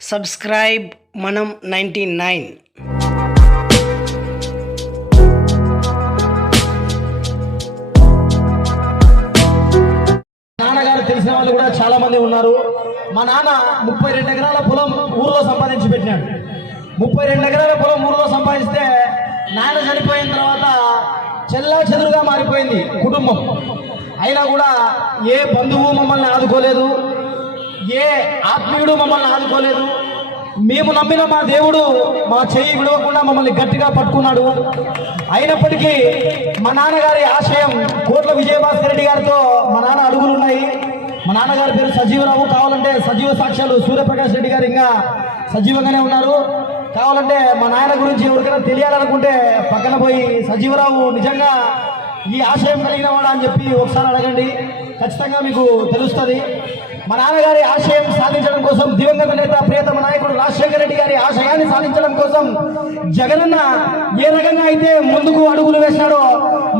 Subscribe మనం ninety nine. నాన్నగారు తెలిసిన వాళ్ళు కూడా చాలా మంది ఉన్నారు. మా నాన్న ముప్పై రెండు ఎకరాల పొలం ఊర్లో సంపాదించి పెట్టినాడు. ముప్పై రెండు ఎకరాల పొలం ఊర్లో సంపాదిస్తే నాన్న చనిపోయిన తర్వాత చెల్లా చెదురుగా మారిపోయింది కుటుంబం. అయినా కూడా ఏ బంధువు మమ్మల్ని ఆదుకోలేదు. ఏ ఆత్మీయుడు మమ్మల్ని ఆదుకోలేదు. మేము నమ్మిన మా దేవుడు మా చేయి విడవకుండా మమ్మల్ని గట్టిగా పట్టుకున్నాడు. అయినప్పటికీ మా నాన్నగారి ఆశయం కోట్ల విజయభాస్కర్ రెడ్డి గారితో మా నాన్న అడుగులు ఉన్నాయి మా నాన్నగారి పేరు సజీవరావు. కావాలంటే సజీవ సాక్ష్యాలు సూర్యప్రకాష్ రెడ్డి గారు ఇంకా సజీవంగానే ఉన్నారు. కావాలంటే మా నాయన గురించి ఎవరికైనా తెలియాలనుకుంటే పక్కన పోయి సజీవరావు నిజంగా ఈ ఆశయం కలిగిన వాడా అని చెప్పి ఒకసారి అడగండి. ఖచ్చితంగా మీకు తెలుస్తుంది. మా నాన్నగారి ఆశయం సాధించడం కోసం దివంగత నేత ప్రియతమ నాయకుడు రాజశేఖర రెడ్డి గారి ఆశయాన్ని సాధించడం కోసం జగనన్న ఏ రకంగా అయితే ముందుకు అడుగులు వేశాడో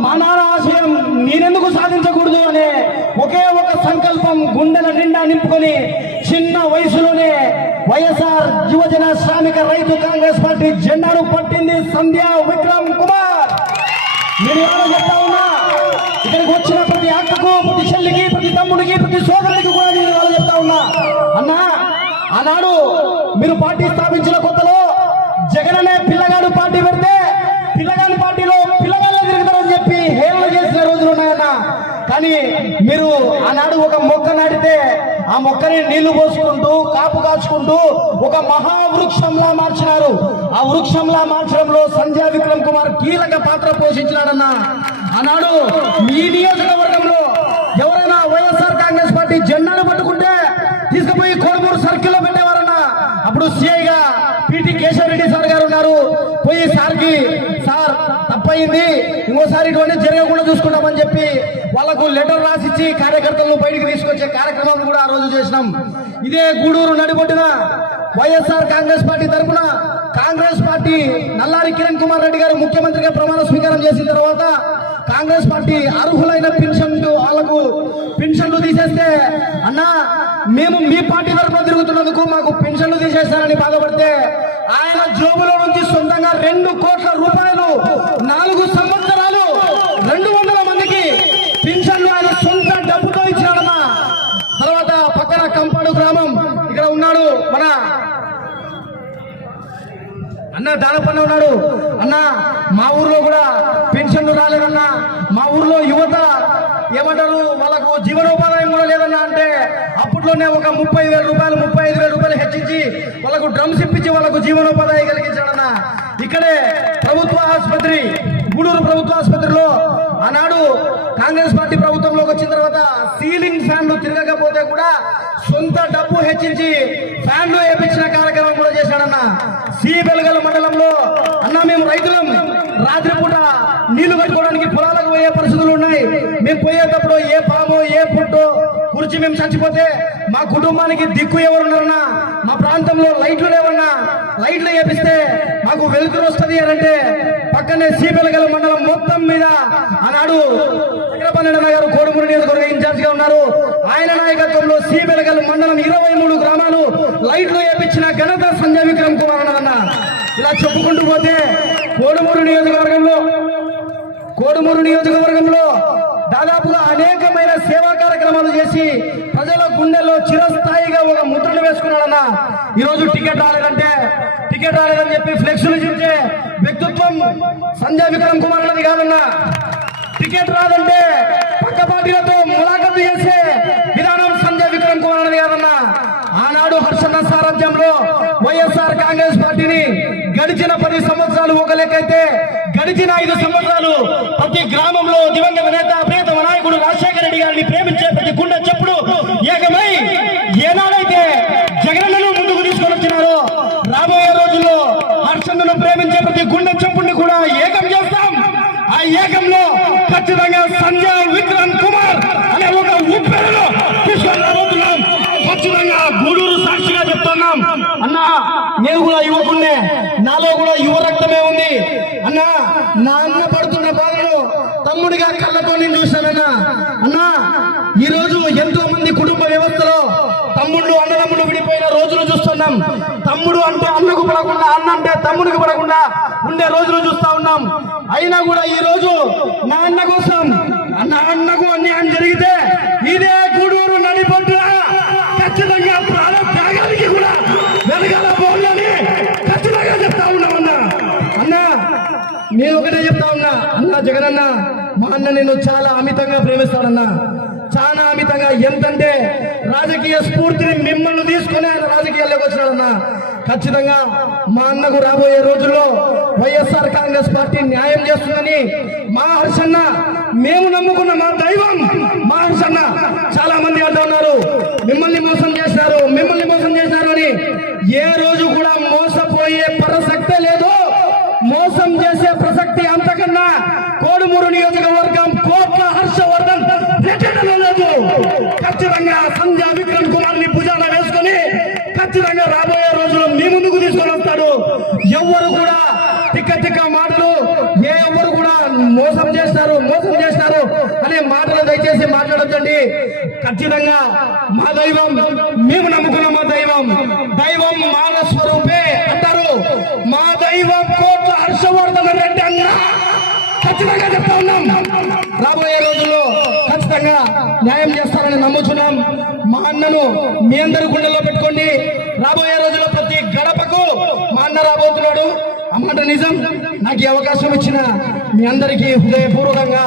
మా నాన్న ఆశయం నేనెందుకు సాధించకూడదు అనే ఒకే ఒక సంకల్పం గుండెల నిండా నింపుకొని చిన్న వయసులోనే వైఎస్ఆర్ యువజన శ్రామిక రైతు కాంగ్రెస్ పార్టీ జెండాను పట్టింది సంధ్య విక్రమ్ కుమార్. మీరు చెప్తా ఉన్నా? ఇక్కడికి వచ్చిన ప్రతి అక్కకు ప్రతి చెల్లికి ప్రతి తమ్ముడికి ప్రతి సోదరుడికి కూడా అన్నా ఆనాడు మీరు పార్టీ స్థాపించిన కొత్తలో జగన్ అనే పిల్లగాడు పార్టీ పెడితే పిల్లగాడి పార్టీలో పిల్లగాళ్ళే తిరుగుతారని చెప్పి హేళన చేసిన రోజులు ఉన్నాయన్న. కానీ మీరు ఆనాడు ఒక మొక్క నాటితే ఆ మొక్కని నీళ్ళు పోసుకుంటూ కాపు కాచుకుంటూ ఒక మహావృక్షంలా మార్చినారు. ఆ వృక్షంలా మార్చడంలో సంధ్యా విక్రమ్ కుమార్ కీలక పాత్ర పోషించినాడన్న. ఆనాడు మీ నియోజకవర్గం చూసుకుంటామని చెప్పి వాళ్ళకు లెటర్ రాసిచ్చి కార్యకర్తలను బయటికి తీసుకొచ్చే కార్యక్రమం కూడా ఆ రోజు చేసినాం. ఇదే గూడూరు నడిబొడ్డున వైఎస్ఆర్ కాంగ్రెస్ పార్టీ తరఫున కాంగ్రెస్ పార్టీ నల్లారి కిరణ్ కుమార్ రెడ్డి గారు ముఖ్యమంత్రిగా ప్రమాణ స్వీకారం చేసిన తర్వాత కాంగ్రెస్ పార్టీ అర్హులైన పెన్షన్లు వాళ్ళకు పెన్షన్లు తీసేస్తే అన్నా మేము మీ పార్టీ తరఫున తిరుగుతున్నందుకు మాకు పెన్షన్లు తీసేస్తారని బాధపడితే ఆయన జోబులో నుంచి సొంతంగా రెండు కోట్ల రూపాయలు నాలుగు సంవత్సరాలు రెండు వందల మందికి పెన్షన్లు ఆయన సొంత డబ్బుతో ఇచ్చాడన్నా తర్వాత పక్కన కంపాడు గ్రామం ఇక్కడ ఉన్నాడు మన అన్న దానపన్న ఉన్నాడు. అన్న మా ఊర్లో కూడా పెన్షన్లు రాలేదన్నా. మా ఊర్లో యువత ఏమంటారు? వాళ్ళకు జీవనోపాధ్యాయం కూడా లేదన్నా అంటే అప్పట్లోనే ఒక ముప్పై వేల రూపాయలు ముప్పై ఐదు వేల రూపాయలు హెచ్చించి వాళ్ళకు డ్రమ్స్ ఇప్పించి వాళ్ళకు జీవనోపాధ్యాయం కలిగించాడన్న. ఇక్కడే ప్రభుత్వ ఆసుపత్రి గూడూరు ప్రభుత్వ ఆసుపత్రిలో ఆనాడు కాంగ్రెస్ పార్టీ ప్రభుత్వంలోకి వచ్చిన తర్వాత సీలింగ్ ఫ్యాన్లు తిరగకపోతే కూడా సొంత డబ్బు హెచ్చించి ఫ్యాన్లు వేయించిన కార్యక్రమం కూడా మండలంలో అన్న మేము రైతులం. రాత్రిపూట నీళ్ళు కట్టుకోవడానికి పొలాలకు పోయే పరిస్థితులు ఉన్నాయి. మేము పోయేటప్పుడు ఏ పాము ఏ పుట్టో కుర్చి మేము చచ్చిపోతే మా కుటుంబానికి దిక్కు ఎవరున్నారన్నా మా ప్రాంతంలో లైట్లు లేవన్నా లైట్లు వేపిస్తే మాకు వెలుతురు వస్తుంది అని అంటే పక్కనే సీపెలగల మండలం మొత్తం మీద ఆనాడు చక్రపాణి గారు ఇన్ఛార్జ్గా ఉన్నారు. ఆయన నాయకత్వంలో సీబెలగల్ మండలం ఇరవై మూడు గ్రామాలు లైట్లు వేపించిన ఘనత సంజయ్ విక్రమ్ కుమార్ అన్న ఇలా చెప్పుకుంటూ పోతే కోడుమూరు నియోజకవర్గంలో కోడుమూరు నియోజకవర్గంలో దాదాపుగా అనేకమైన సేవా కార్యక్రమాలు చేసి ప్రజల గుండెల్లో చిరస్థాయిగా ఒక ముద్రలు వేసుకున్నాడన్న ఈరోజు టికెట్ రాలేదంటే టికెట్ రాలేదని చెప్పి ఫ్లెక్సులు చూసే వ్యక్తిత్వం సంజయ్ విక్రమ్ కుమార్ అన్నది కాదన్న. టికెట్ రాదంటే పక్క పార్టీలతో ములాఖతు చేసే విధానం సంజయ్ విక్రమ్ కుమార్ అన్నది కాదన్నా ఆనాడు హర్షణ సారథ్యంలో వైఎస్ఆర్ కాంగ్రెస్ పార్టీని గడిచిన పది సంవత్సరాలు ఒక లెక్క అయితే గడిచిన ఐదు సంవత్సరాలు ప్రతి గ్రామంలో దివంగత నేత ప్రియతమ నాయకుడు రాజశేఖర రెడ్డి గారిని ప్రేమించే ప్రతి గుండె చెప్పుడు ఏకమై ఏనాడైతే జగనన్నను ముందుకు తీసుకొని వచ్చినారో రాబోయే రోజుల్లో హర్షన్నను ప్రేమించే ప్రతి గుండె చెప్పుడిని కూడా ఏకం చేస్తాం. ఆ ఏకంలో ఖచ్చితంగా సంజయ్ విక్రమ్ కుమార్ అనే ఒక ఉప్పెరను తీసుకొని రాబోతున్నాం ఖచ్చితంగా గూడూరు సాక్షిగా చెప్తున్నాం అన్నా నేను కూడా యువకుడినే నాలో కూడా యువ రక్తమే ఉంది. అన్నా నా అన్న పడుతున్న బాధను తమ్ముడిగా కళ్ళతో నేను చూశానన్నా. అన్నా ఈ రోజు ఎంతో మంది కుటుంబ వ్యవస్థలో తమ్ముళ్ళు అన్నదమ్ముళ్ళు విడిపోయిన రోజులు చూస్తున్నాం. చూస్తున్నాం తమ్ముడు అంటే అన్నకు పడకుండా అన్న అంటే తమ్ముడికి పడకుండా ఉండే రోజులు చూస్తా ఉన్నాం. అయినా కూడా ఈ రోజు నా అన్న కోసం నా అన్నకు అన్యాయం జరిగితే ఇదే గూడూరు నడిపొట్టున ఖచ్చితంగా ప్రాణ త్యాగానికి కూడా వెనకాల పోవాలని ఖచ్చితంగా చెప్తా ఉన్నామన్న అన్నా నేను ఒకటే చెప్తా ఉన్నా అన్న జగనన్న మా అన్న నేను చాలా అమితంగా ప్రేమిస్తాడన్న. చాలా అమితంగా. ఎంతంటే రాజకీయ స్ఫూర్తిని మిమ్మల్ని తీసుకుని ఆయన రాజకీయాల్లోకి వచ్చినాడన్నా. ఖచ్చితంగా మా అన్నకు రాబోయే రోజుల్లో వైఎస్ఆర్ కాంగ్రెస్ పార్టీ న్యాయం చేస్తుందని మా హర్షన్న మేము నమ్ముకున్న మా దైవం మా హర్షన్న చాలా మంది అంటున్నారు మిమ్మల్ని మోసం చేశారు మిమ్మల్ని మోసం చేశారు అని. ఏ రోజు కూడా మోసపోయే ప్రసక్తే లేదు మోసం చేసే ప్రసక్తి అంతకన్నా కోడుమూరు నియోజకవర్గం కోట్ల హర్షవర్ధన్ రెడ్డిలో లేదు ఖచ్చితంగా సంధ్యా విక్రమ్ కుమార్ని భుజాన వేసుకొని ఖచ్చితంగా రాబోయే రోజుల్లో మీ ముందుకు తీసుకొని వస్తాడు ఎవరు కూడా తిక్క తిక్క మాటలు ఏ ఎవరు కూడా మోసం చేస్తారు మోసం చేస్తారు. అనే మాటలు దయచేసి మాట్లాడద్దండి. ఖచ్చితంగా మా దైవం మేము నమ్ముకున్న మా దైవం. దైవం మాన స్వరూపే అంటారు. మా దైవం కోట్ల హర్షవర్ధన రెడ్డి అన్నా ఖచ్చితంగా చెప్తా ఉన్నాం. రాబోయే రోజుల్లో ఖచ్చితంగా న్యాయం చేస్తారని నమ్ముతున్నాం మా అన్నను మీ అందరి గుండెల్లో పెట్టుకోండి. రాబోయే రోజుల్లో ప్రతి గడపకు మా అన్న రాబోతున్నాడు ఆ మాట నిజం. నాకు ఈ అవకాశం ఇచ్చిన మీ అందరికీ హృదయపూర్వకంగా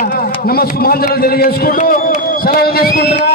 నమస్సుమాంజలు తెలియజేసుకుంటూ సెలవు తీసుకుంటున్నా.